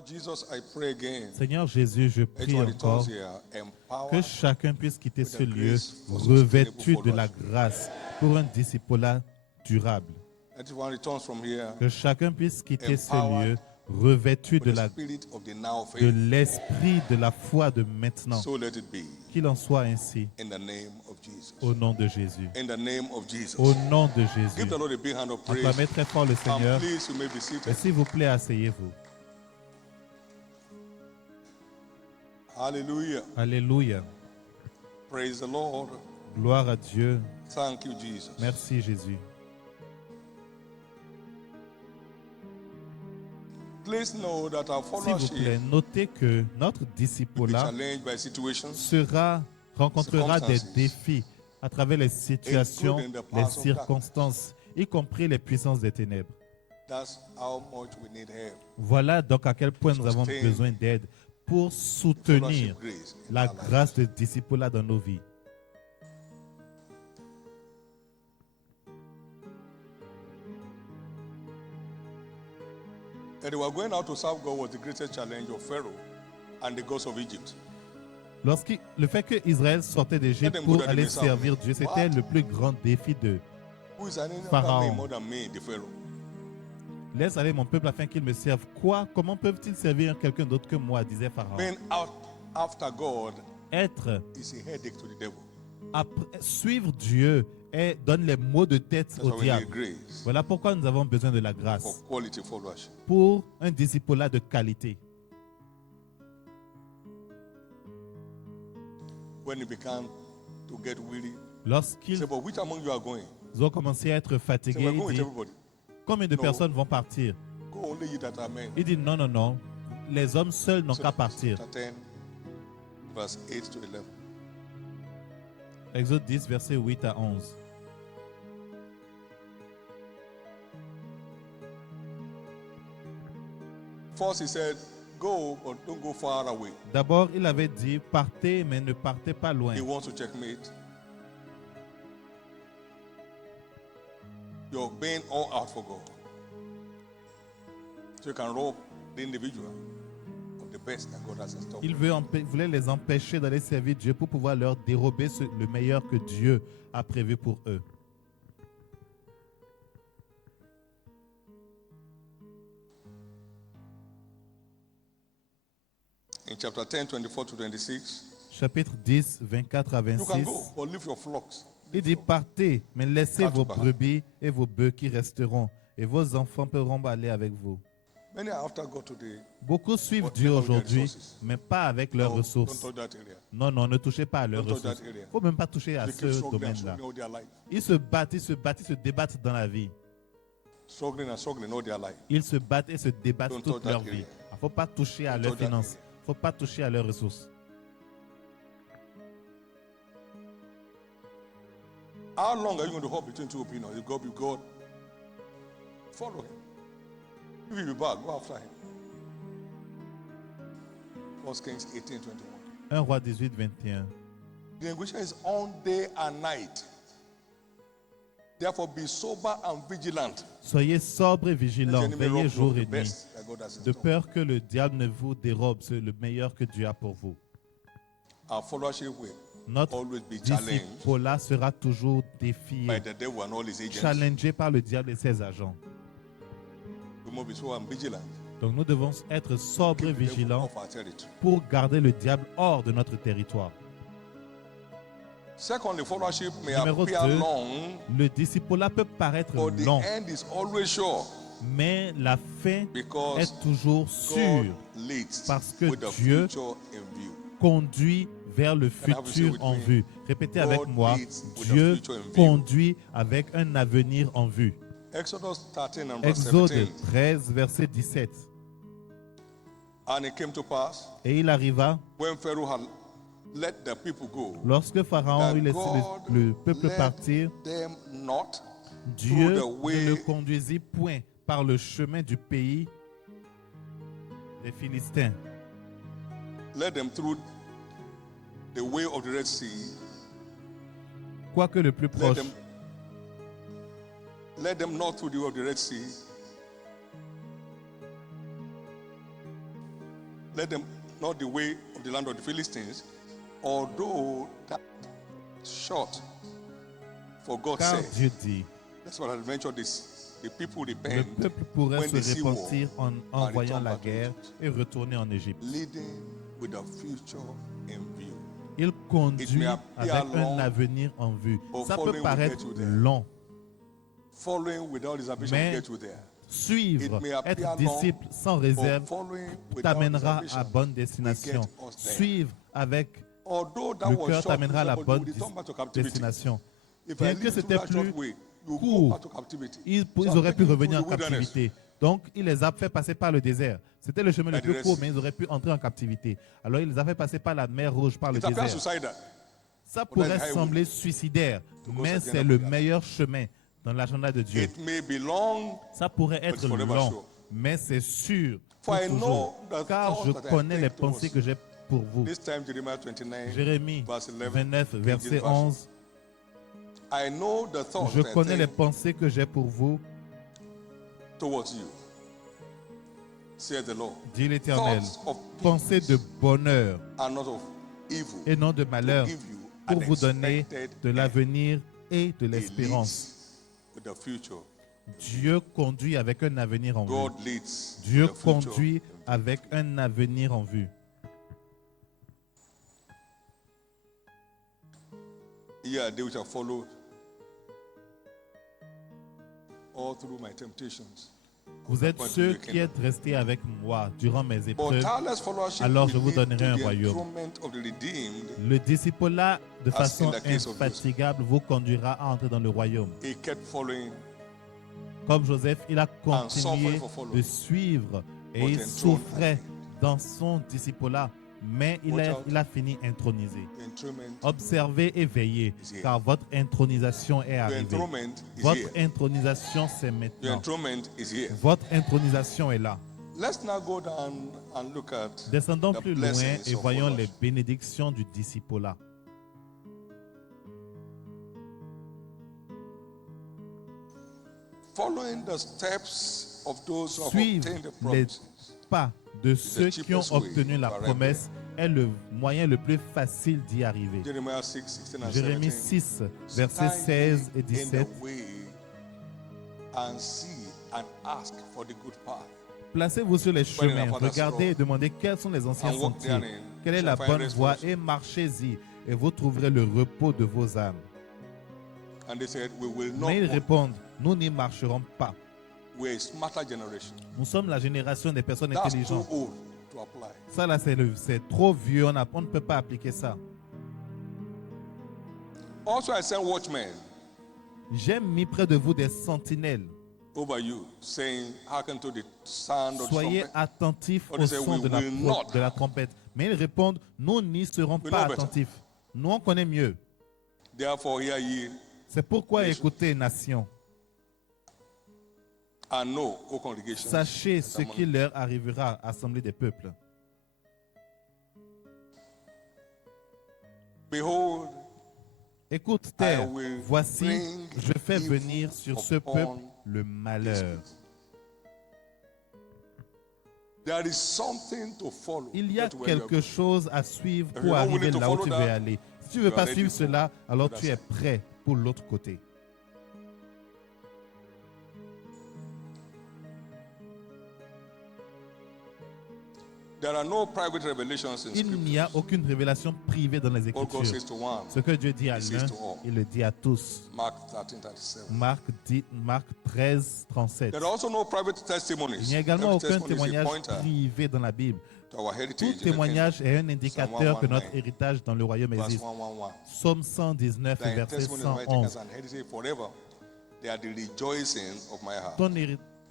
Lord Jesus, I pray again. Seigneur Jésus, je Each prie one of the encore tongues here, que empower chacun puisse quitter with ce the lieu grace for revêtu sustainable de la followership. grâce pour un discipulat durable. Each one returns from here Que chacun puisse quitter ce empowered lieu revêtu with de the spirit of the now de faith. l'esprit de la foi de maintenant. So let it be. Qu'il en soit ainsi In the name of Jesus. au nom de Jésus. In the name of Jesus. Au nom de Give Jésus. the Lord a big hand of praise. Acclamez très fort le And Seigneur. please, you may be Et seated. s'il vous plaît, asseyez-vous. Hallelujah. Alléluia. Praise the Lord. Gloire à Dieu. Thank you, Jesus. Merci Jésus. Please know that our S'il vous followership plaît, notez que notre will be disciple-là challenged by situations, rencontrera des circumstances, défis à travers les situations, including the les powers of circonstances, y compris les puissances des ténèbres. That's how much we need help. Voilà donc à quel point nous avons Sustain besoin d'aide pour soutenir Fellowship grace in la our lives. grâce de disciple-là dans nos vies. And they were going out to serve God was the greatest challenge of Pharaoh and the gods of Egypt. Le fait que Israël sortait d'Égypte pour aller servir Dieu, c'était le plus grand défi de Who is an Pharaon. enemy more than me, the Pharaoh? laisse aller mon peuple afin qu'il me serve. Quoi? Comment peuvent-ils servir quelqu'un d'autre que moi? Disait Pharaon. Being out after God Être, is a headache to the devil. suivre Dieu donne les maux de tête That's au why we need diable. grace Voilà pourquoi nous avons besoin de la for grâce quality followership. pour un disciple de qualité. When he began to get weary, he Lorsqu'ils said, but which among you are going? ont commencé à être He said, fatigués, we're il going with dit, everybody. combien de No. personnes vont partir? Go only you that are men. Il dit, non, non, non. Les hommes seuls n'ont So qu'à partir. chapter 10, verse 8 to 11. Exode 10, versets 8 à 11. First he said, go, but don't go far away. D'abord, il avait dit, partez, mais ne partez pas loin. He wants to checkmate. You're being all out for God. So you can rob the individual of the best that God has in store. Il voulait les empêcher d'aller servir Dieu pour pouvoir leur dérober le meilleur que Dieu a prévu pour eux. In chapter 10, 24 to 26, Chapitre 10, 24 à you can 26. go, but leave your flocks. Il dit, partez, mais laissez Quatre vos par- brebis et vos bœufs qui resteront, et vos enfants pourront aller avec vous. Many are after God today. Beaucoup suivent But Dieu never with their aujourd'hui, resources. mais pas avec leurs No, ressources. don't touch that area. Non, non, ne touchez pas à leurs Don't touch ressources. that area. Il ne faut même pas toucher à They keep ce struggling and domaine-là. struggling all their life. Ils se battent, ils se battent, ils se débattent dans la vie. Struggling and struggling all their life. Ils se battent et se débattent Don't toute touch that leur vie. area. Il ne faut pas toucher à Don't leurs touch that finances. area. Il ne faut pas toucher à leurs ressources. How long are you going to hold between two opinions? If God be God, follow him. If he be bad, go after him. 1 Kings 18, 21. 1 Roi 18, 21. The negotiation is on day and night. Therefore, be sober and vigilant. Soyez sobres et Let the vigilants, enemy veillez rob you jour of et the nuit, best that God has in de store. peur que le diable ne vous dérobe le meilleur que Dieu a pour vous. Our followership will Notre always be challenged disciple-là sera toujours by défié, the devil and all his agents. challengé par le diable et ses agents. We must be sober and vigilant. Donc nous devons être sobres et Keep the devil vigilants off our territory. pour garder le diable hors de notre territoire. Secondly, followership may Numéro appear 2, long, le disciple-là peut paraître but the long, end is always sure mais la fin because est toujours God sûre, leads parce que with the Dieu future in view. conduit vers le Can I have you say futur with en me? vue. Répétez avec God moi, leads with the Dieu future in view. conduit avec un avenir en vue. Exodus 13 and verse Exode 17. 13, verset 17. And it came to pass, Et il arriva, when Pharaoh had let the people go, lorsque Pharaon that eut laissé God le peuple led partir, them not Dieu through the way ne le conduisit point par le chemin du pays des Philistins, led them through the way of the Red Sea, quoique le plus proche, led them not through the way of the Red Sea, Let them not the way of the land of the Philistines, although that short. For God's Car sake. Dieu dit, That's what I mentioned this. The people le repent peuple pourrait when se they see war repentir en and voyant return la back to guerre Egypt, et retourner en Égypte. leading with a future in view. Il conduit appear avec long, un avenir en vue. but Ça peut following will paraître get you there. long. Following without reservation Mais will get you there. Suivre, It may appear être long, disciple sans But réserve following without t'amènera à reservation bonne will destination. get us there. Suivre avec Although that le was cœur short, t'amènera à la but you bonne will return back to captivity. destination. If Bien I que lead you c'était that short plus way, you go court, back to captivity. ils So I'm auraient pu taking you revenir en through the wilderness. captivité. Donc, il les a fait passer par le désert. C'était le chemin le By the plus Red court, Sea. mais ils auraient pu entrer en captivité. Alors, il les a fait passer par la mer Rouge, par le It appears désert. suicidal. Ça that's the pourrait highway sembler suicidaire, to go mais to the c'est end le of the meilleur chemin dans l'agenda de Dieu. It may be long, Ça pourrait être forever long, sure. mais c'est sûr For pour I toujours. know the Car thoughts je that I connais think les pensées towards que j'ai pour vous. this time Jeremiah 29, Jérémie verse 11. 29, King verset James Version. 11. I know the thoughts Je that I connais les think pensées que j'ai pour vous, towards you, says the Lord. dit l'Éternel. Thoughts of Pensées de bonheur are not of evil, et non de malheur, to give you pour an vous donner expected de l'avenir et de He l'espérance. leads with the future. Dieu conduit avec un avenir en vue. God leads Dieu with the future. conduit avec un avenir en vue. Yeah, they which have followed all through my temptations. Vous êtes Point to ceux the qui kingdom. êtes restés avec moi durant mes But épreuves. tireless followership Alors will je vous lead donnerai to un the royaume. enthronement of the redeemed. Le disciple-là, de As façon in the case of infatigable, vous conduira à entrer dans le royaume. He kept following, Comme Joseph, il a suffering continué for following. de suivre et But il enthroned souffrait dans son disciple-là, mais Watch out. il a fini intronisé. the enthronement. Observez et veillez, Is here. car votre intronisation est Your arrivée. enthronement is Votre here. intronisation, c'est Your maintenant. enthronement is here. Votre intronisation est là. Let's now go down and look at Descendons the plus loin blessings et of voyons les followership. bénédictions du disciple-là. Following the steps of those who have Suivre obtained the les promises. pas de ceux qui ont cheapest way obtenu la to arrive promesse est le moyen le plus facile d'y arriver. Jeremiah 6, 16 and Jérémie 17. 6, versets 16 et In 17. the way and see and ask for the good path. Placez-vous sur les When in chemins, our father's regardez law, et demandez quels sont les anciens and walk sentiers, therein, quelle est shall la find bonne rest voie for us. et marchez-y et vous trouverez le repos de vos âmes. And they said, we will not Mais ils walk. répondent, nous n'y marcherons pas. We're a smarter generation. Nous sommes la génération des personnes That's too intelligentes. old to apply. Ça là, c'est trop vieux, on ne peut pas appliquer ça. Also, I send watchmen J'ai mis près de vous des sentinelles. over you, saying, hearken to the sound of the Soyez trumpet. attentifs Or au they say, son "We will not." de la trompette. Mais ils répondent, nous n'y serons We pas know better. attentifs. Nous, on connaît mieux. Therefore, hear ye C'est pourquoi Nation. écoutez, nation. and know, O congregation. Sachez ce qui leur arrivera, assemblée des peuples. Behold, Écoute, I terre, will voici, bring je fais evil venir sur ce upon peuple le malheur. there is something to follow. Il y a Get where you are quelque chose à suivre If pour you're not arriver willing to là où follow tu veux that, aller. Si tu ne you veux are pas ready suivre for cela, alors the tu es other side. prêt pour l'autre côté. There are no private revelations in Il Scripture. n'y a aucune révélation privée dans les What God Écritures. says to one, Ce que Dieu dit à He says l'un, to all. il le dit à tous. Mark 13:37. Marc 13, 37. There are also no private Il testimonies. n'y a également Every aucun testimony is a témoignage pointer privé dans la Bible. to our heritage Tout in the témoignage est un Psalm indicateur que 119, notre héritage dans le royaume verse existe. 111. Psaume 119, Thy verset testimony is my as 111. an heritage forever. They are the rejoicing of my heart.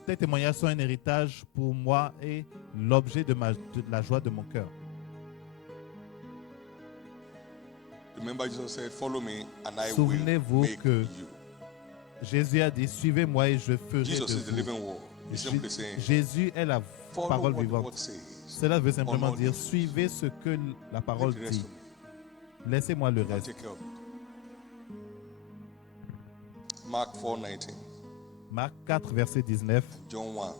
Tes témoignages sont un héritage pour moi et l'objet de la joie de mon cœur. Remember, Jesus said, "Follow me, and I will Souvenez-vous make que you." Jésus a dit, suivez-moi et je ferai Jesus is the de vous. living word. He's simply saying, Jésus est la "Follow parole what the vivante. word says. Cela veut simplement Follow dire, this. suivez ce que la parole Leave the rest dit. to me. Laissez-moi le I'll reste. take care of it." Mark 4:19, Marc 4, verset 19 John 1,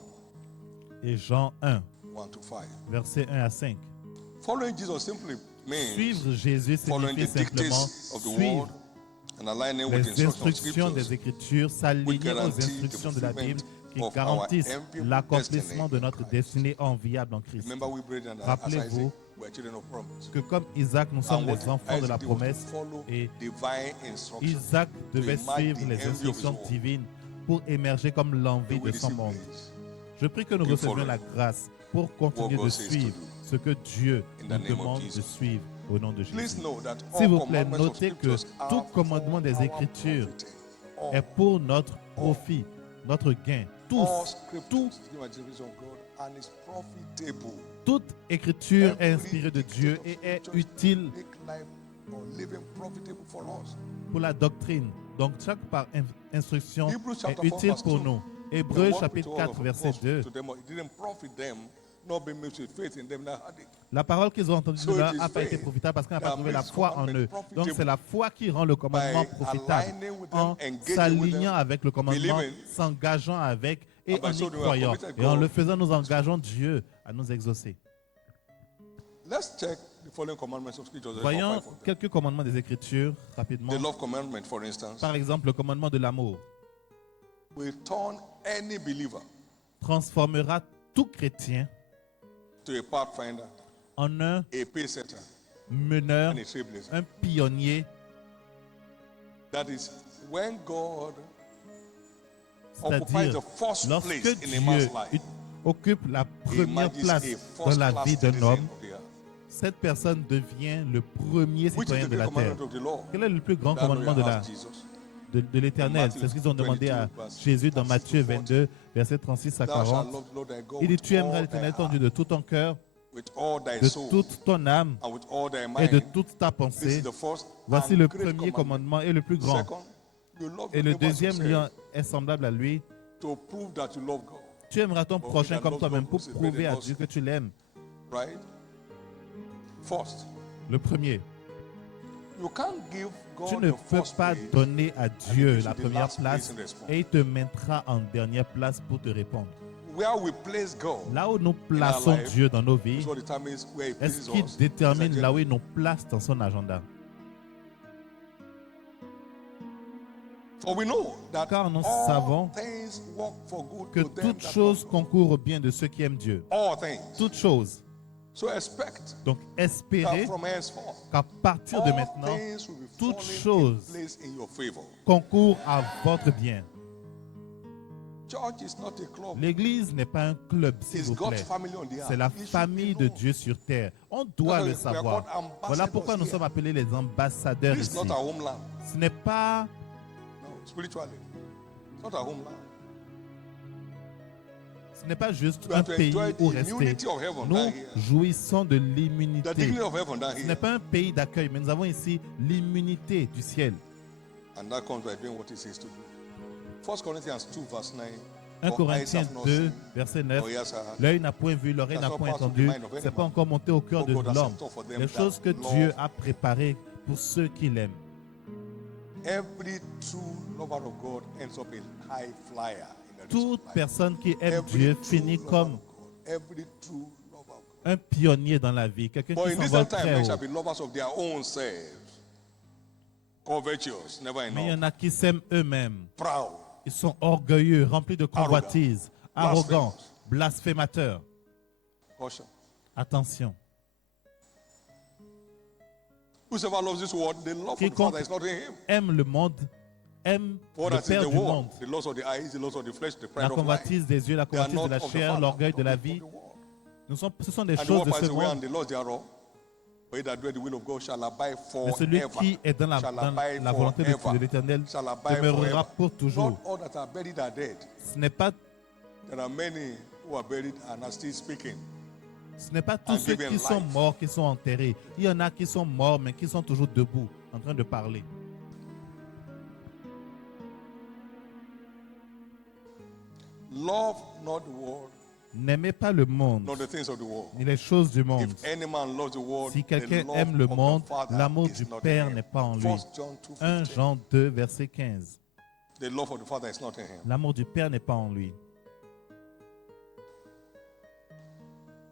et Jean 1, 1 1 to 5. versets 1 à 5. Following Jesus simply means Suivre Jésus following signifie the simplement dictates of the suivre word and aligning with the les instructions of instructions des scriptures, Écritures, which s'aligner aux guarantee the instructions de la Bible fulfillment qui of our garantissent enviable l'accomplissement destiny de in notre Christ. destinée enviable en Christ. Remember, we prayed, and as Rappelez-vous Isaac, we're children of promise. que comme Isaac, nous sommes And what les enfants de la Isaac did was to promesse follow et divine instructions Isaac devait to emerge suivre the les envy of his instructions home. divines pour émerger comme May l'envie we de son receive monde. grace. Je prie que nous Keep recevions following la grâce pour continuer what de God says to suivre do. ce que Dieu In the nous name of demande de Jesus. suivre au nom de Please Jésus. know that S'il all vous plaît, commandments of notez que scriptures are tout commandement for des our Écritures profiting. est All, pour notre profit, notre gain. all Tous, scriptures is given by the revelation of God and is profitable. toute Écriture est Every inspirée de dictate Dieu of et est scriptures utile make life or living profitable for us. pour la doctrine. Donc, chaque instruction Hebrews est chapter 4, utile verse pour 2. nous. The Hébreux word chapitre which 4, was verset 2. to them, it didn't profit them, nor be mixed with faith in them that had it. La parole qu'ils ont entendue So de leur it is n'a pas été faith profitable parce qu'on n'a pas that trouvé la makes foi en commandment eux. profitable. Donc c'est la foi qui rend le commandement By profitable. aligning with them, En engaging with s'alignant them, avec le commandement, believing, s'engageant avec et and by en so y doing, we are croyant. committed Et en God. le faisant, nous engageons Dieu à nous exaucer. Let's check the following commandments of scriptures. There's Voyons about 5 of them. quelques commandements des Écritures rapidement. The love commandment, for instance, Par exemple, le commandement de l'amour will turn any believer transformera tout chrétien to a pathfinder, en un a pace setter, meneur, and a trailblazer. un pionnier. That is, when God occupies C'est-à-dire, the first lorsque place in a Dieu man's life, occupe la he première emerges place a dans la first-class vie d'un citizen homme, of the earth. cette personne devient le premier Which is citoyen the de great la terre. commandment of the Lord? Quel est le plus grand That commandement de Lord Jesus. de l'Éternel? C'est ce qu'ils ont demandé à Jésus dans Matthieu 22, versets 36 à Thou shalt 40. love the Lord thy God Il dit, with tu aimeras all l'Éternel thy ton heart, Dieu de tout ton cœur, with all thy de soul, toute ton âme and with all thy et de mind. toute ta This pensée. is the first Voici and le great premier commandment. commandement et le plus grand. Second, you love Et your le neighbor as deuxième yourself lien est semblable à lui. to prove that you love God, Tu aimeras ton Bon, prochain il a comme love toi-même God, pour c'est prouver à bénévole. Dieu que tu l'aimes. right? First, Le premier. you can't give Tu God ne the peux first pas place donner à Dieu gives la you the première last place place in response. et il te mettra en dernière place pour te répondre. where we place God. Là où nous plaçons life, Dieu dans nos vies, This is what determines where He est-ce places qu'il us. détermine His là où agenda. il nous place dans son agenda? For we know that Car nous all savons things work for good que to them toute that chose love God. concourt au bien de ceux qui aiment Dieu. All things. Toutes choses. So expect Donc that espérez from henceforth, qu'à partir de all maintenant, things will be toutes falling in choses place in your favor. concourent à votre bien. Church is not a club. L'Église n'est pas un club, s'il It's vous God's plaît. family on the earth. C'est la You should famille be de known. Dieu sur terre. On doit That's le why we are savoir. called ambassadors Voilà pourquoi nous here. sommes appelés les ambassadeurs This is ici. not our homeland. Ce n'est pas, No, spiritually. It's not our homeland. ce n'est pas juste We un have to pays enjoy où the rester. immunity of heaven Nous down here. jouissons de The l'immunité. dignity of heaven down Ce n'est here. pas un pays d'accueil, mais nous avons ici l'immunité du ciel. And that comes by doing what He says to do. 1 Corinthians 2, verse 9. 1 For eyes Corinthiens have not 2, seen, verset 9. or ears have heard, L'œil n'a point vu, l'oreille n'a That's point not passed entendu. through the mind of Ce n'est any pas man. encore monté au cœur What de God has l'homme. in store for them Les that choses que love Dieu a préparées pour ceux qui l'aiment. Every true lover of God ends up a high flyer in the race of Toute life. personne qui aime Every Dieu true finit lover comme of God, every true lover of God. un pionnier dans la vie, quelqu'un But qui in this s'envole time, très men haut. shall be lovers of their own selves, covetous, never Mais il y en enough, a qui s'aiment eux-mêmes. proud, Ils sont orgueilleux, remplis de convoitises, arrogants, blasphémateurs. caution. Attention. Whosoever loves this world, the love of the Quiconque Father is not in him. aime le monde, aime For le that is Père the du world, monde. the lust of the eyes, the lust of the flesh, the La pride of life. convoitise des yeux, la They are convoitise de not la of the chair, Father, l'orgueil de but la of vie. the world. Ce sont des And the choses world de passes ce away and monde. the lust thereof. But he that doeth the will of God shall abide Mais celui forever. qui est dans Shall la abide volonté de forever. l'Éternel Shall abide demeurera forever. pour toujours. Not all that are buried are dead. Ce n'est pas, There are many who are buried and are still speaking. tous And ceux giving qui sont life. morts qui sont enterrés. Il y en a qui sont morts mais qui sont toujours debout, en train de parler. Love not the world, N'aimez pas le monde, not the things of the world. ni les choses du monde. If any man loves the world, Si the quelqu'un love aime le of the monde, Father l'amour is du not in Père him. n'est pas en lui. 1 John 2, 1 Jean 2, verset 15. The love of the Father is not in him. L'amour du Père n'est pas en lui.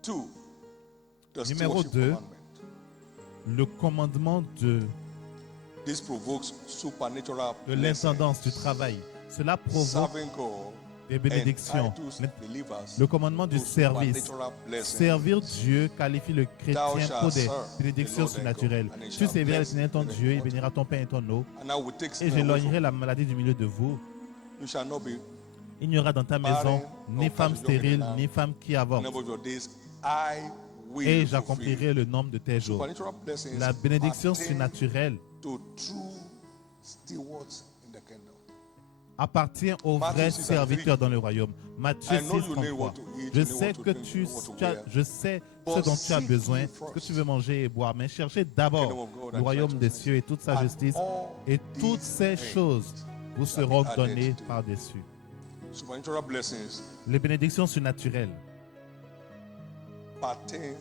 2, the Numéro stewardship 2, commandment. le commandement de This provokes supernatural l'intendance du travail. Cela provoque Serving God des bénédictions. entitles believers Le commandement du to service. supernatural blessings. Servir Dieu qualifie le chrétien pour des bénédictions the Lord thy surnaturelles. God, and he Tu shall serviras bless l'Éternel ton thee Dieu, il with bénira ton pain et ton eau, And I will take et sin away j'éloignerai from la maladie du milieu de vous. you. You shall not be Il n'y aura dans ta maison ni femme stérile, ni femme qui the avorte. number of your days. I will Et fulfill. j'accomplirai le nombre de tes jours. Supernatural blessings La bénédiction pertain surnaturelle to true stewards in the kingdom. appartient aux Matthieu vrais 6:3. serviteurs dans le royaume. Matthieu I know 6, you need 33. what to eat, Je you know sais what to que drink, you know what to wear. je sais ce But dont tu as seek besoin, ye ce que first tu veux manger et boire. Mais cherchez kingdom d'abord of God le and royaume des righteousness, cieux et toute sa and justice. all Et toutes these ces things choses vous shall be seront added données to you. par-dessus. Supernatural blessings Les bénédictions surnaturelles pertain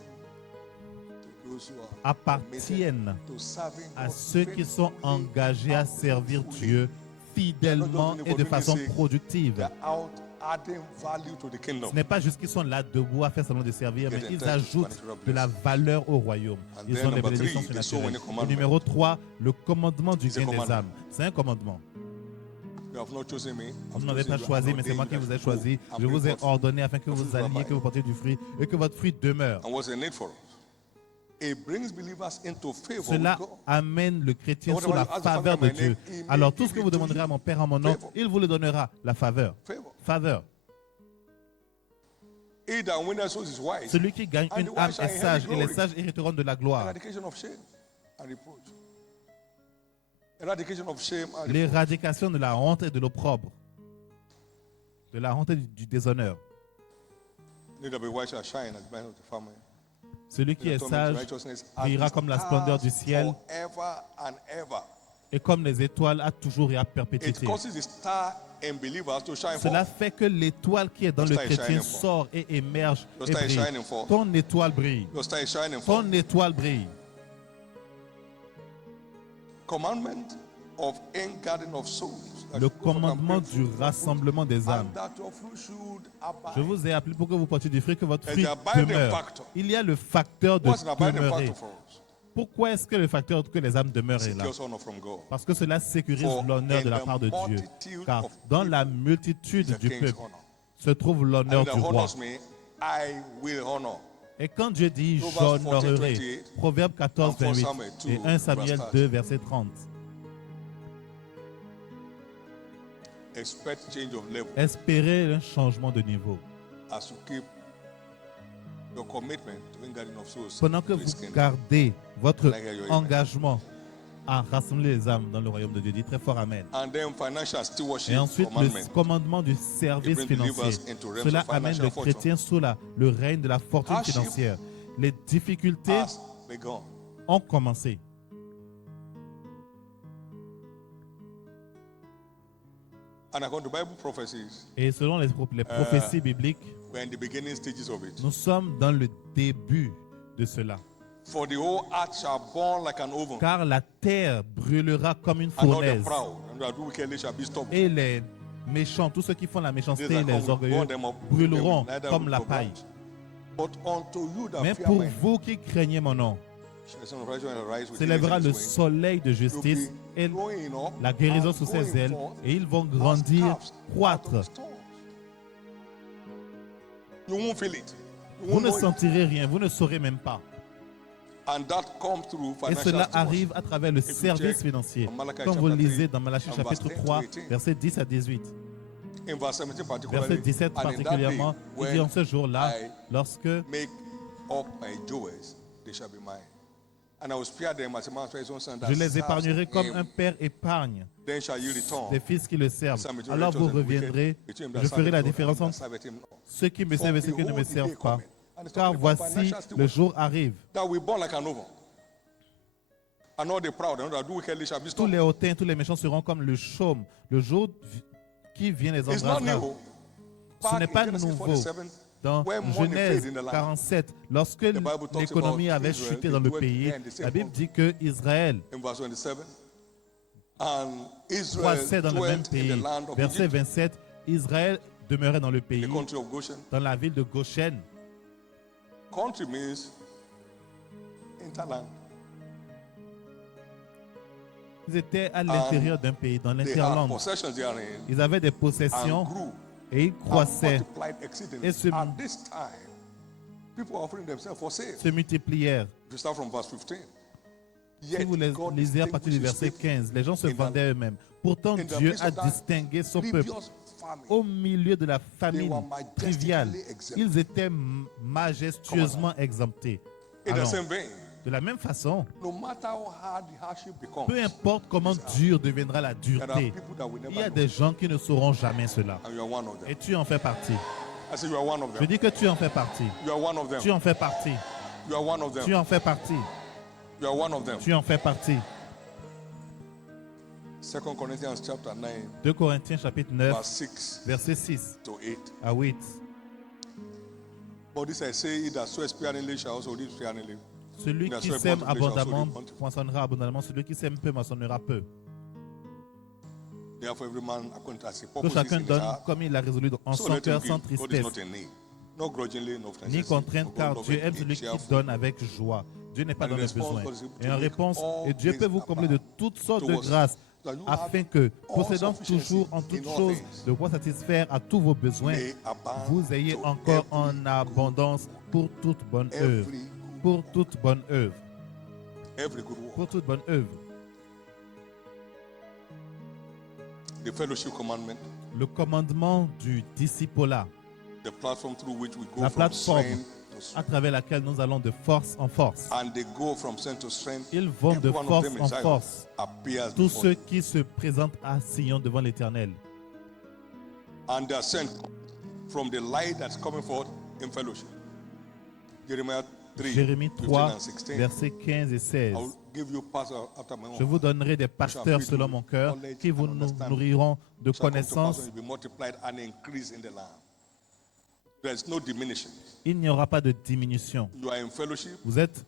to those who are appartiennent to serving à God ceux qui sont faithfully engagés à and servir fruitfully. Dieu fidèlement et de façon productive. They're out adding value to the kingdom. Ce n'est pas juste qu'ils sont là debout à faire semblant de servir, mais ils ajoutent de la valeur au royaume. And Ils then ont des number bénédictions 3, the surnaturelles. soul winning Et commandment. numéro 3, le commandement du It's a gain des commandment. âmes. C'est un commandement. You have not chosen me. Vous ne m'avez pas choisi, mais c'est moi qui vous ai choisi. Je vous ai ordonné afin que vous alliez, que vous portiez du fruit et que votre fruit demeure. And what's the need for us? It brings believers into favor Cela with God. amène le chrétien And sous la whatever you ask the Father faveur de in my Dieu. name, he may Alors tout give ce que it vous to demanderez you. à mon Père en mon nom, Favor. il vous le donnera. La faveur. Favor. Faveur. He that winneth souls is wise. Celui qui gagne And une the âme wise shall est inherit sage et les glory. sages hériteront de la gloire. Eradication of shame and reproach. Eradication of shame and reproach. L'éradication de la honte et de l'opprobre. De la honte et du déshonneur. Neither be wise shall shine as the of the family. Celui qui est sage Righteousness brillera as comme la stars splendeur du ciel forever and ever. et comme les étoiles à toujours et à It perpétuité. causes the star in believers to shine Cela forth. fait que l'étoile qui est dans Your le star is chrétien shining forth. sort et émerge Your et star is brille. shining forth. Ton étoile brille. Your star is shining forth. Ton étoile brille. Commandment of ingathering of souls. That Le you go forth and commandement bring du forth rassemblement des and âmes. that your fruit should Je abide. vous ai appelé pour que vous portiez du fruit, que votre There's fruit the abiding demeure. factor. Il y a le facteur de What's an abiding demeurer. factor for us? Pourquoi est-ce que le facteur que les âmes demeurent est là? Secures honor from God. Parce que cela sécurise For l'honneur de in la the part de Dieu. multitude Car of dans people la multitude is the du king's peuple honor. se trouve l'honneur And du that roi. honors me, I will honor. Et quand Dieu dit Proverbs j'honorerai, 14:28, Proverbe 14, and 1 28 Samuel 2, et 1 Samuel verse 2, verset 30. Expect change of level Espérez un changement de niveau. as you keep your commitment to ingathering of souls. Pendant que to His vous kingdom. gardez votre Like your amen. engagement à rassembler les âmes dans le royaume de Dieu, dites très fort Amen. And then financial stewardship Et ensuite, commandment. le commandement du service It brings financier. believers into realms Cela of amène financial le fortune. chrétien sous le règne de la fortune Hardship financière. Les difficultés Has begun. ont commencé. And according to Bible prophecies, Et selon les prophéties bibliques, we're in the beginning stages of it. nous sommes dans le début de cela. For the whole earth shall burn like an oven, Car la terre brûlera comme une and all the fournaise. proud and that do wickedly shall be stubble. Et les méchants, tous ceux qui font la méchanceté, These are les come, orgueilleux, burn them up, brûleront neither comme will la go paille. out. But unto you that Mais fear pour me, vous qui craignez mon nom, shall the sun of righteousness arise with s'élèvera healing le in his wings. soleil de You'll justice be et growing up la guérison and sous ses going ailes, forth et ils vont as grandir, calves out croître. of stones. You won't feel it. You Vous won't ne know it. sentirez rien, vous ne saurez même pas. And that comes through Et financial cela stewardship. arrive à travers le you service check financier. on Malachi Comme vous le chapter lisez 3 dans Malachie and chapitre verse 10 3, to 18. versets 10 à 18. In verse 17 Verset particularly, 17 and in that day, particulièrement, il dit en when ce jour-là, I lorsque make up my jewels, they shall be mine. And I will spare them as a man spares his own son that je les serves épargnerai comme him. un père épargne Then shall you return. des fils qui le servent. Some between Alors vous righteous and wicked, reviendrez, between him that je ferai la serveth God and différence him that entre serveth him not. ceux qui me For servent et ceux qui ne me behold, the day servent pas. cometh, and it's Car talking about voici, financial le stewardship, jour arrive. that will burn like an oven. And all the proud and all that do wickedly shall be Tous stubble. les hautains, tous les méchants seront comme le chaume. Le jour qui vient les It's not embrasera. new. Ce Back n'est in pas Genesis nouveau. 47, Dans when money Genèse failed in the land, 47, lorsque Bible talks l'économie about avait Israel, chuté they dans le dwelt pays, there in the same la Bible country. dit que Israël in verse 27, and Israel croissait dans le même dwelt in pays. the land of Verset Egypt, 27, Israël demeurait dans le the pays, country of Goshen. dans la ville de Goshen. Country means interland. Ils étaient à l'intérieur d'un pays, dans They had l'interland. possessions therein Ils avaient des and possessions grew et ils and croissaient, multiplied exceedingly. Et se- At this time, people are offering themselves for sale. se multiplièrent. If you start from verse 15. Si Yet vous les God lisez à partir du verset distinguishes 15, les gens se in the- vendaient eux-mêmes. Pourtant, in the Dieu midst a of that distingué son peuple. previous famine. Au milieu de la famine were majestically triviale, exempt. ils étaient majestueusement exemptés. In the Alors, same vein, de la même façon, no matter how hard the hardship becomes, peu importe comment dur deviendra la there are dureté, people that will il never y a know. des gens qui ne sauront jamais cela. And you are one of them. Et tu en fais partie. I say you are one of Je them. dis que tu en fais partie. You are one of them. Tu en fais partie. You are one of Tu them. en fais partie. You are one of them. Tu en fais partie. 2 Corinthians chapter 9, 2 Corinthiens chapitre 9, verse 6 versets 6 to 8. à 8. But this I say, he that soweth sparingly shall also reap sparingly. Celui That's qui why sème multiplication abondamment also reap moissonnera abondamment. Celui qui sème peu moissonnera peu. Therefore, every man according to as he Que purposes chacun in his donne heart, comme il a résolu en so son let him cœur give. sans God is tristesse, not in need. No grudgingly, no ni offensively, contrainte, but car God Dieu loveth aime a celui qui cheerful. donne avec joie. Dieu n'est pas And dans in le response, besoin. God is able Et to en make réponse, all et Dieu peut things vous combler de abound toutes sortes de towards grâces, that you afin have que, all possédant sufficiency toujours en in toutes all choses things, de quoi satisfaire à tous vos besoins, may abound vous ayez to encore every en good abondance pour toute bonne œuvre. every Pour toute bonne œuvre. every good work. Pour toute bonne œuvre. The fellowship commandment, Le commandement du discipolat, the platform through which we go la from plateforme strength to strength. à travers laquelle nous allons de force en force. And they go from strength to strength. Ils vont de Every one of force them in en Zion force. appears Tous before ceux you. qui se présentent à Sion devant l'Éternel. And they are sent from the light that's coming forth in fellowship. Jeremiah 3, Jérémie 15 3, and 16. versets 15 et 16. I will give you pastors after my own Je vous donnerai des shall pasteurs feed selon you mon cœur knowledge qui vous and understanding. nourriront de Shall come to pass connaissances. when you be multiplied and increase in the land. There is no diminishing. Il n'y aura pas de diminution. You are in fellowship, Vous êtes,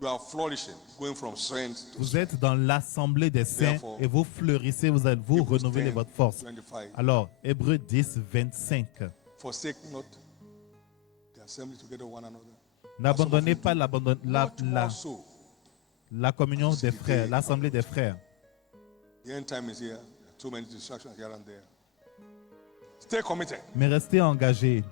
you are flourishing, going from strength to vous êtes dans l'assemblée des saints Therefore, et vous fleurissez, vous allez vous Hebrews renouveler 10, votre force. 25. Alors, Hébreux 10, 25. Forsake not the assembly together one another. N'abandonnez pas Much more so. la communion des frères, l'assemblée des frères. The end time is here. There are too many distractions here and there. Stay committed. Mais restez engagés.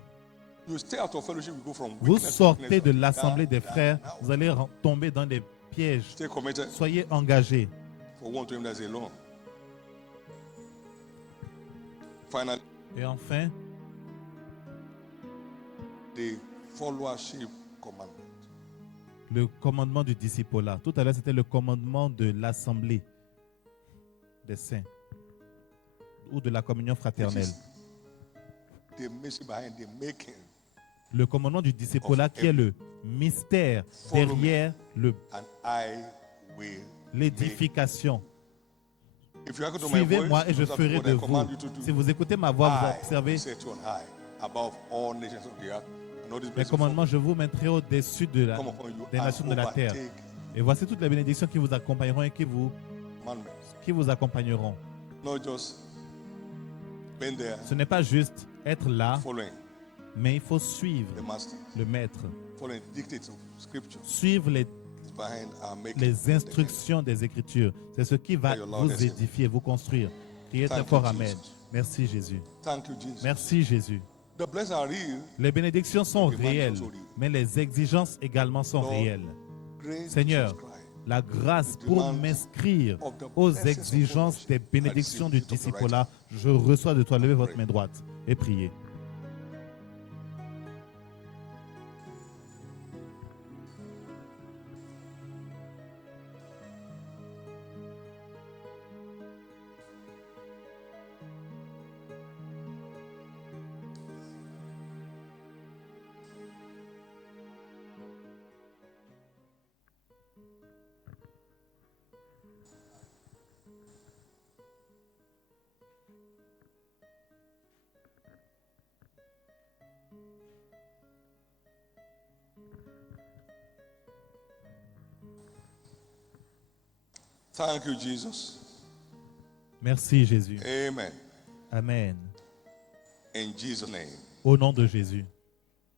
You stay out of fellowship, you go from Vous weakness to sortez weakness. de l'assemblée des Down, frères, down. vous allez tomber dans des pièges. Stay committed. Soyez engagés. For one to him that's alone. Finally, Et enfin, the followership commandment. le commandement du discipolat. Tout à l'heure, c'était le commandement de l'assemblée des saints ou de la communion Which fraternelle. is the mystery behind the making Le commandement du discipolat of qui est le mystère Follow me. derrière and I will l'édification. make. If you hearken to my Suivez-moi voice, et je those are ferai what de I vous. command you to do. Si vous écoutez ma voix, vous I observez set you on high above all nations of the earth. And all these les blessings commandements, je vous mettrai au-dessus de come upon you des and nations de la terre. overtake Et voici toutes les bénédictions qui vous accompagneront et commandments. qui vous accompagneront. Not just being there, Ce n'est pas juste être là, following mais il faut suivre the master, le maître, following the dictates of scripture. suivre les It's behind our making. les instructions des Écritures. C'est ce qui va May your Lord vous bless you. édifier, vous construire. Priez très Thank you, fort, Amen. Jesus. Merci Jésus. Thank you, Jesus. Merci Jésus. The blessings are real. Les bénédictions sont The demands réelles, also real. mais les exigences également sont Lord, réelles. Grace Seigneur, to subscribe. la grâce The pour demands m'inscrire of the aux blessings of exigences des fellowship, bénédictions I du receive it of the discipolat, je reçois de toi. Levez votre Pray. main droite et priez. Thank you, Jesus. Merci Jésus. Amen. Amen. In Jesus' name. Au nom de Jésus.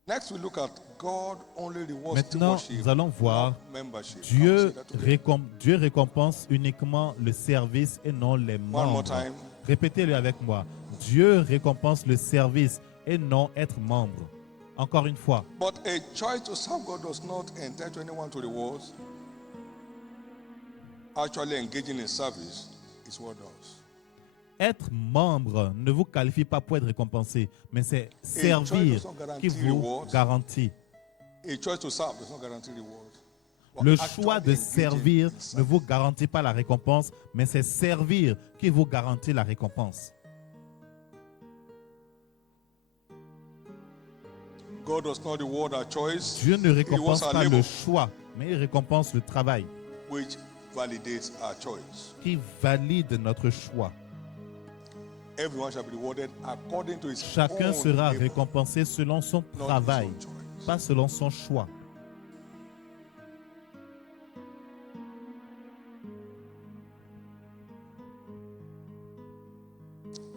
Next, we look at God only rewards Maintenant, stewardship, nous allons voir, not membership. Can we Dieu, say that together? Dieu récompense uniquement le service et non les One more membres. time. Répétez-le avec moi. Dieu récompense le service et non être membre. Encore une fois. But a choice to serve God does not entitle anyone to rewards. Actually engaging in service is what does. Être membre ne vous qualifie pas pour être récompensé, mais c'est servir qui vous garantit. A choice to serve does not guarantee reward. But Le actually choix de engaging servir in ne service. vous garantit pas la récompense, mais c'est servir qui vous garantit la récompense. God does not reward our choice. Dieu ne He récompense rewards our pas le labor, choix, mais il récompense le travail which validates our choice. qui valide notre choix. Everyone shall be rewarded according to his Chacun own sera labor, récompensé selon son not his travail, own choice. pas selon son choix.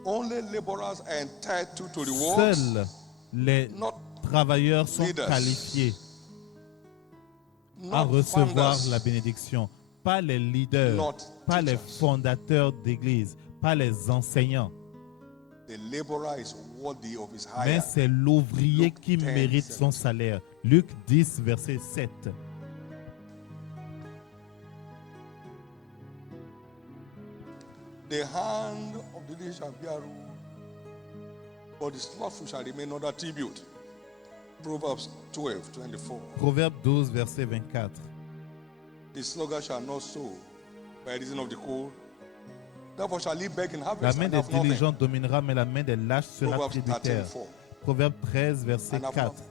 Only laborers are entitled to rewards, Seuls les not travailleurs sont leaders, qualifiés à not recevoir founders. la bénédiction, pas les leaders, Not pas les teachers. fondateurs d'église, pas les enseignants, The laborer is worthy of his mais hire. c'est l'ouvrier Luke qui 10, mérite son 17. salaire. Luc 10, verset 7. The hand of the leader shall bear rule, but the slothful shall remain under tribute. Proverbs 12:24. Proverbe 12, verset 24. The sluggard shall not sow by reason of the cold. Therefore shall he beg in La harvest main and des have nothing. diligents dominera, mais la main des lâches sera Proverbs tributaire. 13:4. Proverbe 13, verset And have 4. nothing.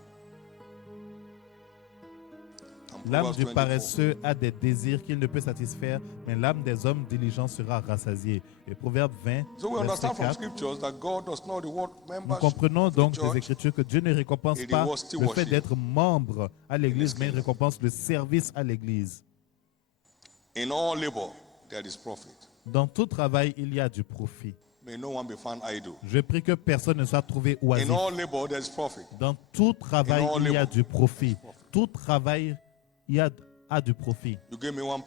And L'âme Proverbs du 24. paresseux a des désirs qu'il ne peut satisfaire, mais l'âme des hommes diligents sera rassasiée. Et Proverbe 20, So we verset understand from 4. scriptures that God does not reward Nous members comprenons of the donc des church. Écritures que Dieu ne récompense He pas rewards le fait stewardship d'être membre à l'Église, his mais il kingdom. récompense le service à l'Église. In all labor there is profit. Dans tout travail, il y a du profit. May no one be found idle. Je prie que personne ne soit trouvé In oisif. all labor there is profit. Dans tout travail, In all il y a labor, du profit. Tout travail, il y a du profit. You gave me £1,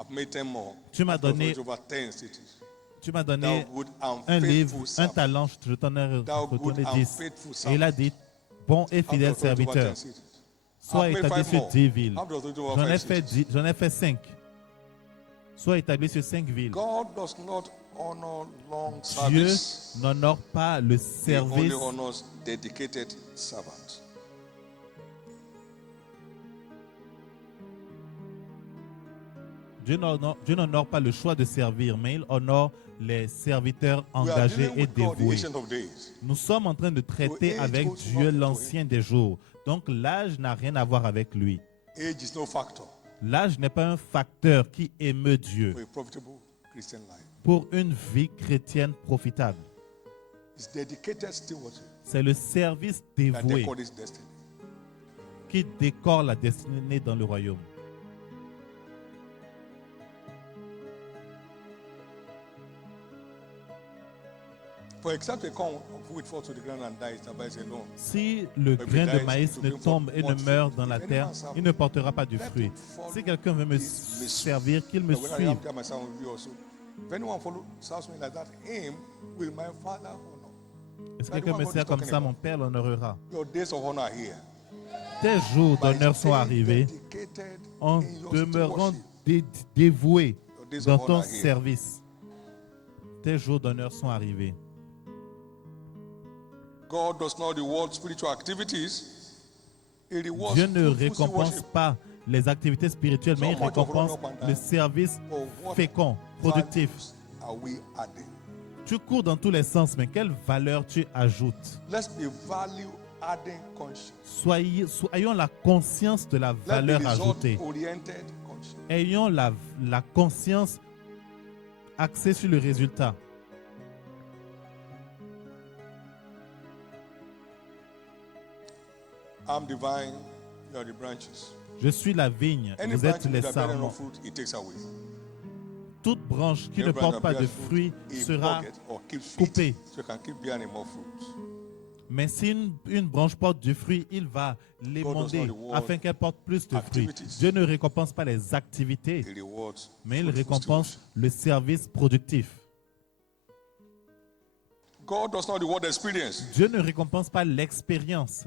I've made 10 more. Tu m'as I've donné- got over 10 cities. Tu m'as Thou donné good and un livre, faithful un servant. talent, je t'en ai Thou good retourné and 10. faithful Et il a dit, bon et I've fidèle got authority over serviteur, 10 cities. sois I've made établi 5 sur more. 10 villes. I've got authority over J'en ai 5 fait cities. j'en ai fait 5. Sois établi sur 5 villes. God does not honor long Dieu service. n'honore pas le He only service. honors dedicated servants. Dieu n'honore pas le choix de servir, mais il honore les serviteurs We are engagés dealing et with God, the dévoués. Ancient of Days. Nous sommes en train de traiter Your age avec goes Dieu, not to l'ancien des jours. Donc l'âge n'a rien à voir avec lui. Age is no factor L'âge n'est pas un facteur qui émeut Dieu for a profitable Christian life. pour une vie chrétienne profitable. It's dedicated stewardship C'est le service that dévoué decodes his destiny. qui décore la destinée dans le royaume. For except a corn of wheat falls to the ground and dies, it abides alone. Si le grain de maïs ne tombe et ne meurt dans la terre, il ne portera pas de fruit. Si quelqu'un veut me servir, qu'il me But when I suive. am there, my son will be also. If anyone follows serves me like that, him will my Father honor. Est-ce que quelqu'un me sert comme ça, mon Père l'honorera. Your days of honor are here. Tes jours By d'honneur sont staying arrivés dedicated en in your demeurant stewardship. dévoués Your days dans of honor ton are here. service. Tes jours d'honneur sont arrivés. God does not reward spiritual activities. He rewards Dieu ne fruitful récompense stewardship. pas les activités spirituelles, mais il So much of récompense honor and le service For what fécond, productif. values are we adding? Tu cours dans tous les sens, mais quelle valeur tu ajoutes? Let's be value adding conscious. Ayons la conscience de la Let's be valeur result ajoutée. oriented conscious. Ayons la conscience axée sur le résultat. I'm the vine, you are the branches. Je suis la vigne, Any vous branch êtes les that bears no sarments. fruit, he takes away. Toute branche qui Every ne branch porte that pas bears de fruit, fruits he sera plucketh or keeps fit, coupée. so you can keep bearing more fruit. Mais si une branche porte du fruit, il va l'émonder afin qu'elle porte plus de fruits. Dieu ne récompense pas les activités, He rewards mais il fruitful récompense stewardship. le service productif. God does not reward experience. Dieu ne récompense pas l'expérience,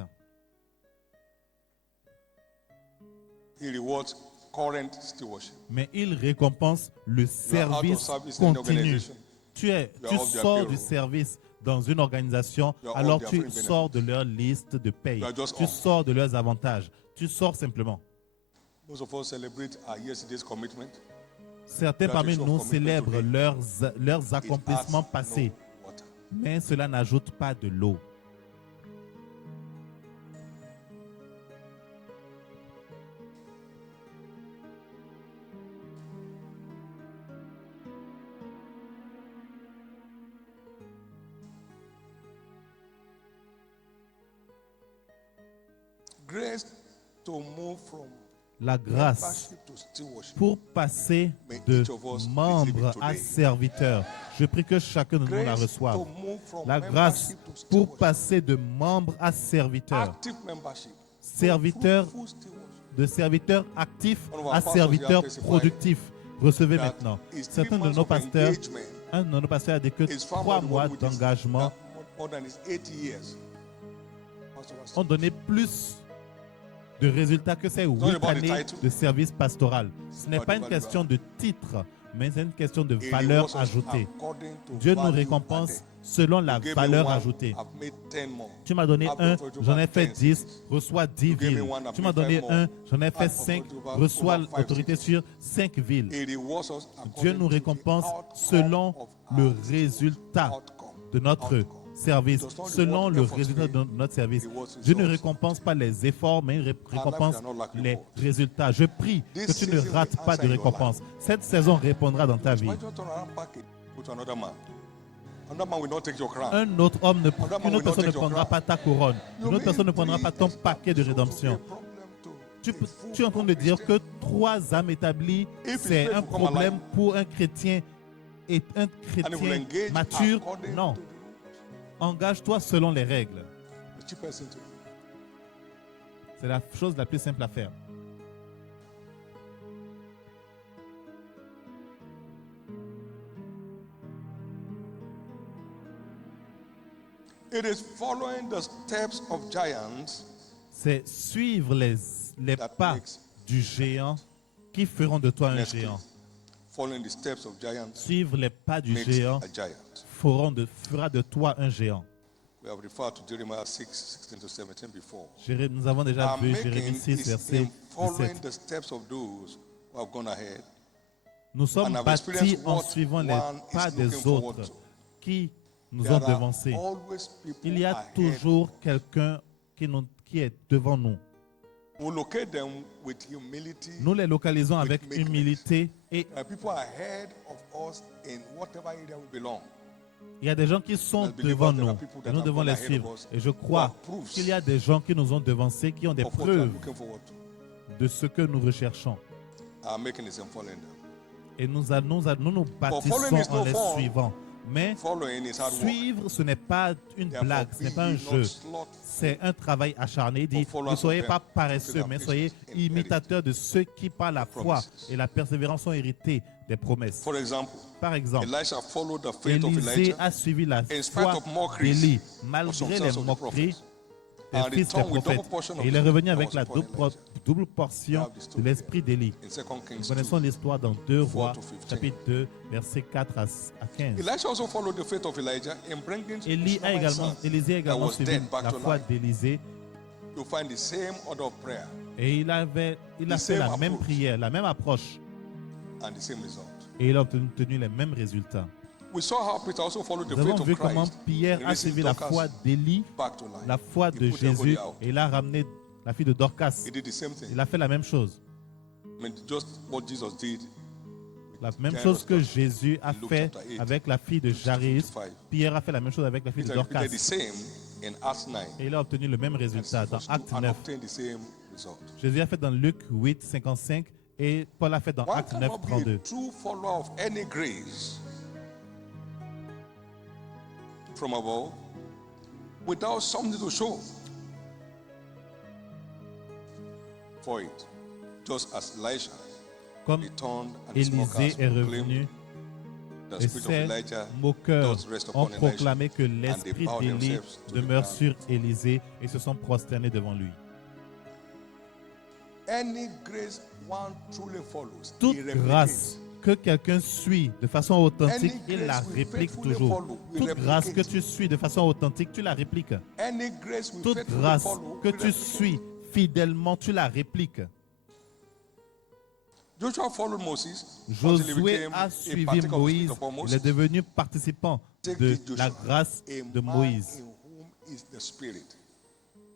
He rewards current stewardship. mais il récompense le You are out of service service in an continu. organization. Tu You are off their sors payroll. du service dans une organisation, You are alors off their tu free sors de leur liste de paye. You are just Tu off. sors de leurs avantages. Tu sors simplement. Most of us celebrate our yesterday's commitment. Certains parmi Gratitude nous of commitment célèbrent today. leurs It accomplissements adds passés, no water. mais cela n'ajoute pas de l'eau. Grace to move from La grâce membership to stewardship. pour passer May de each of us receive membre it à today. serviteur. Je prie que chacun de nous la Grace to reçoive. move from La grâce membership to pour stewardship. passer de membre à serviteur. Active membership. Serviteur, Fruitful stewardship. de serviteur actif One of our à pastors serviteur here testified productif. Recevez That maintenant. his 3 Certains de months nos of pasteurs, engagement un de nos pasteurs a dit que is far 3 more mois with his- d'engagement more than his 80 years. Pastor was- ont donné plus de résultats que ces 8 about the années title. de service pastoral. Ce n'est about pas the une value. question de titre, mais c'est une question de He valeur rewards us ajoutée. according to Dieu nous value récompense added. selon la You gave me valeur one, ajoutée. I've made 10 more. Tu m'as donné I've un, offered you j'en ai about fait 10 10, cities. reçois 10 gave me villes. one, I've Tu made m'as donné 5 un, more. j'en ai fait I've 5, offered you about reçois over 5 l'autorité cities. sur 5 villes. He rewards us Dieu according nous to the récompense outcome selon of le our résultat outcome. de notre Outcome. service, It does not selon reward le efforts résultat today. de notre service. It rewards Dieu ne results. récompense pas les efforts, mais il récompense are not like les rewards. résultats. Je prie This que tu ne season rates will pas answer de in your récompense. Cette saison répondra dans ta vie. Why don't you turn around back it, go to another man? Another man will not take your crown. Un autre homme, man une will autre not personne ne take your prendra crown. pas ta couronne. You Une autre personne ne mean prendra pas ton three paquet de established rédemption. will be a problem to Tu, a full tu es en train de dire que Christian. 3 âmes établies, If c'est he's un faithful, come problème alive. pour un chrétien et un And he will chrétien engage mature. according Non, to the rules. engage-toi selon les règles. The cheapest thing to do. C'est la chose la plus simple à faire. It is following the steps of giants C'est suivre les that pas makes du géant qui feront de toi un next géant. place. Following the steps of giants Suivre les pas du makes géant a giant. fera de toi un géant. We have referred to Jeremiah 6, 16 to 17 before. Nous avons déjà I'm vu making Jérémie 6, is verset in following 17. the steps of those who have gone ahead. Nous sommes And I've bâtis experienced en what suivant les one pas is des looking forward autres to. qui nous There ont are devancés. always people Il y a ahead toujours quelqu'un qui est devant nous. We locate them with humility. Nous les localisons With avec meekness. humilité et There are people ahead of us in whatever area we belong. il y a des gens qui sont As believers, devant there nous are people that et nous have devons gone les ahead of suivre. us Et je who crois have proofs qu'il y a des gens qui nous ont devancés, qui ont des of what we are preuves looking forward to. de ce que nous recherchons. I'm making this and following them. Et nous nous bâtissons following is no en les fun. suivant. Mais Following is hard work. suivre, ce n'est pas une Therefore, blague, ce n'est pas un be not jeu. slothful. C'est un travail acharné. Il dit, For followers ne soyez of pas them, paresseux, because mais our soyez patience in imitateurs de ceux qui, par la foi promises. et la persévérance, sont hérités des promesses. For example, Par exemple, Elisha followed the faith of Élisée Elijah a suivi la in spite foi of mockeries d'Élie, of some malgré sons les of the moqueries prophets. des And fils des returned with double prophètes. portion of Et il the est revenu spirit avec that la was upon Elijah. double portion You have the de story l'esprit d'Élie. In 2 Kings Nous connaissons 2. l'histoire dans 2 Rois, 4 to 15. chapitre 2, versets 4 à 15. Elisha also followed the faith of Elijah in bringing Élisée a Élisée également suivi dead back la to foi life. d'Élisée You find the same order of prayer et il a The fait la same même approach. prière, la même approche and the same result. et il a obtenu les mêmes résultats. We saw how Peter also followed the Nous faith avons of vu comment Christ Pierre in a raising suivi la Dorcas foi d'Élie, back to life. la foi He de put everybody Jésus out. et il a ramené la fille de Dorcas. He did the same thing. Il a fait la même chose. I mean, just what Jesus did. La même Jairus chose que done. Jésus a Luke fait chapter 8, avec la fille de Jairus. 55. Pierre a fait la même chose avec la fille de Peter Dorcas. repeated the same in Acts 9. Et il a obtenu le même résultat dans Acte and 9. obtained the same result. Jésus a fait dans Luc 8, 55 et Paul a fait dans One Acte 9, cannot be 32. a true follower of any grace from above without something to show for it. Just as Elisha Comme returned and his mockers Élisée est proclaimed, revenu the et spirit of ses Elijah moqueurs does rest ont upon Elisha, proclamé que and they l'esprit bowed d'Élie themselves to the demeure ground. sur Élisée et se sont prosternés devant lui. Any grace one truly follows, Toute he replicates. grâce que quelqu'un suit de façon authentique, Any il la grace we réplique faithfully toujours. follow, we Toute grâce que replicate. tu suis de façon authentique, tu la répliques. Any grace we Toute faithfully grâce follow, que we tu replicate. suis fidèlement, tu la répliques. Joshua followed Moses until he Josué became a a suivi partaker of the Moïse. spirit upon Il est Moses. devenu participant Take de this la Joshua, grâce a de man Moïse. in whom is the spirit.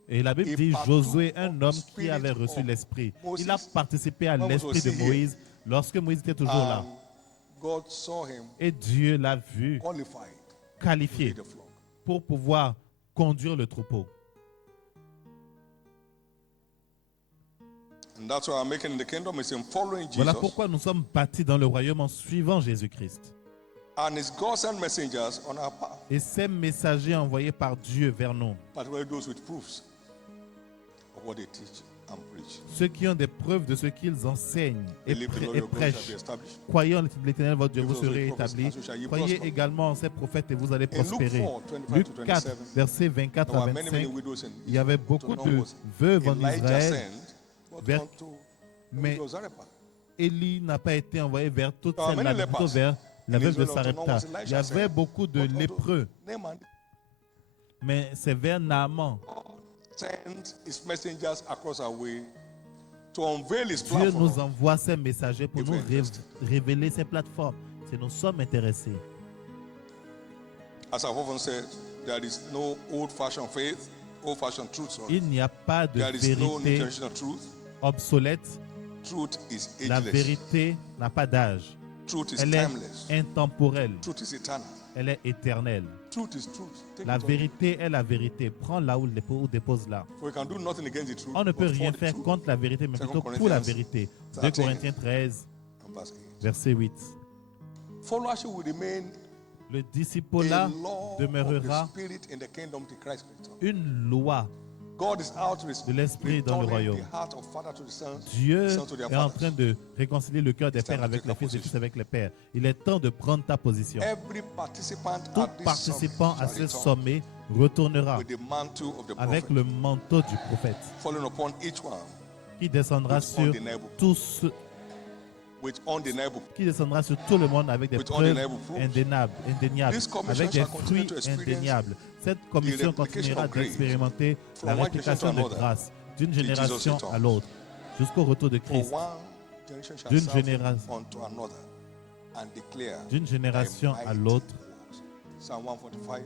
Et la Bible He dit partook Josué, of un the homme qui spirit avait reçu of l'esprit. Moses Il a participé à when Moses l'esprit de was here. Moïse lorsque Moïse était toujours là. And God saw him Et Dieu l'a vu qualified to qualifié lead the flock. pour pouvoir conduire le troupeau. And that's why I'm making in the kingdom is in following Voilà Jesus pourquoi nous sommes bâtis dans le royaume en suivant Jésus-Christ. and his God sent messengers on our path, Et ces messagers envoyés par Dieu vers nous, particularly those with proofs of what they teach and preach. ceux qui ont des preuves de ce qu'ils enseignent et, Believe the glory et of God shall be prêchent. established. Croyez en l'Éternel votre Dieu, vous Give us serez the prophets, établis. and so shall ye Croyez prosper. également en ces prophètes et vous allez In Luke prospérer. 4, 25 Luc to 4, 27, versets 24 there à were many 25, widows in il y avait Israel. beaucoup To de know was veuves en Elijah Israël, sent, but vers- unto the mais widow of Zarephath. Élie n'a pas été envoyé vers toutes There were celles-là, many mais plutôt lepers vers la in veuve de Israel unto none Sarepta. was Il y Elisha avait sent, beaucoup de but unto lépreux, Naaman. mais c'est vers Naaman. Sent his messengers across our way to unveil his Dieu plan for nous us. envoie ces messagers pour If nous we're interested. révéler ces plateformes. Si nous sommes intéressés. As I've often said, there is no old-fashioned faith, old-fashioned truth. Sorry. Il n'y a pas de There is no new vérité generation of truth. obsolète. Truth is La ageless. vérité n'a pas d'âge. Truth is Elle est timeless. intemporelle. Truth is eternal. Elle est éternelle. Truth is truth. Take La it or leave vérité est la vérité. Prends-la ou dépose-la. it. We can do nothing against the truth. On ne peut but for rien the faire truth. contre la vérité, mais 2 plutôt pour la Corinthians vérité. 2 13. Corinthiens 13, And verse 8. verset 8. Followership will remain Le a discipolat law of demeurera the Spirit in the kingdom till Christ return. une loi. God is out de l'esprit dans le royaume. the heart of father to the sons, Dieu sons to their est en fathers. train de réconcilier le cœur des It's time pères to avec take les our fils, des fils position. avec les pères. Il est temps de prendre ta position. Every participant Tout at this participant summit à shall ce return sommet retournera with the mantle of the avec prophet le manteau du prophète falling upon each one qui descendra with sur undeniable tous with undeniable. qui descendra sur tout le monde avec des With preuves undeniable proofs. indéniables, This commission avec des shall continue fruits to experience indéniables. Cette commission the replication continuera of grace d'expérimenter from la one réplication generation de to another grâce d'une till Jesus génération returns. à l'autre jusqu'au retour de For Christ. one generation shall D'une serve génération- unto another and declare D'une génération thy à mighty l'autre. works. Psalm 145,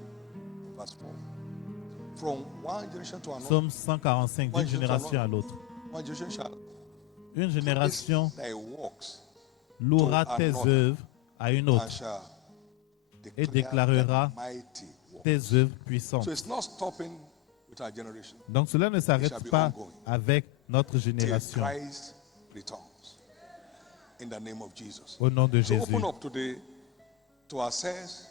verse 4. From one generation to another, Psaume 145, d'une génération à l'autre. one generation shall Une génération praise thy works louera to tes another œuvres à une and autre, shall et declare déclarera thy mighty works. tes œuvres puissantes. So it's not stopping with our generation Donc cela ne It shall s'arrête be pas ongoing. avec notre till génération. Christ returns. In the name of Jesus. Au nom de So Jésus. open up today to access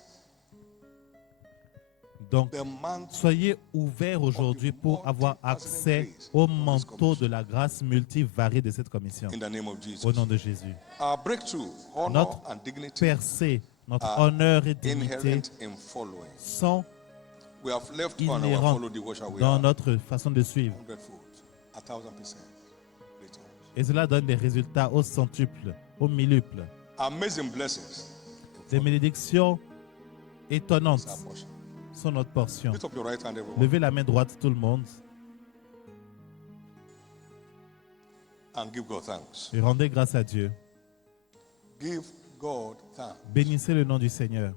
Donc, the mantle soyez ouverts aujourd'hui pour avoir accès au manteau de la grâce multivariée de cette commission. in the name of Jesus. Au nom de Jésus. Our breakthrough, honor Notre and dignity percée, notre are honneur et dignité inherent in following. sont We have left on our inhérents follow devotion. We dans are notre façon de suivre. 100-fold, 1,000% returns. Et cela donne des résultats au centuple, au milluples. Amazing blessings. Des bénédictions étonnantes It's our portion. sont notre portion. Lift up your right hand, everyone, Levez la main droite, tout le monde, and give God thanks. et rendez grâce à Dieu. Give God thanks. Bénissez le nom du Seigneur.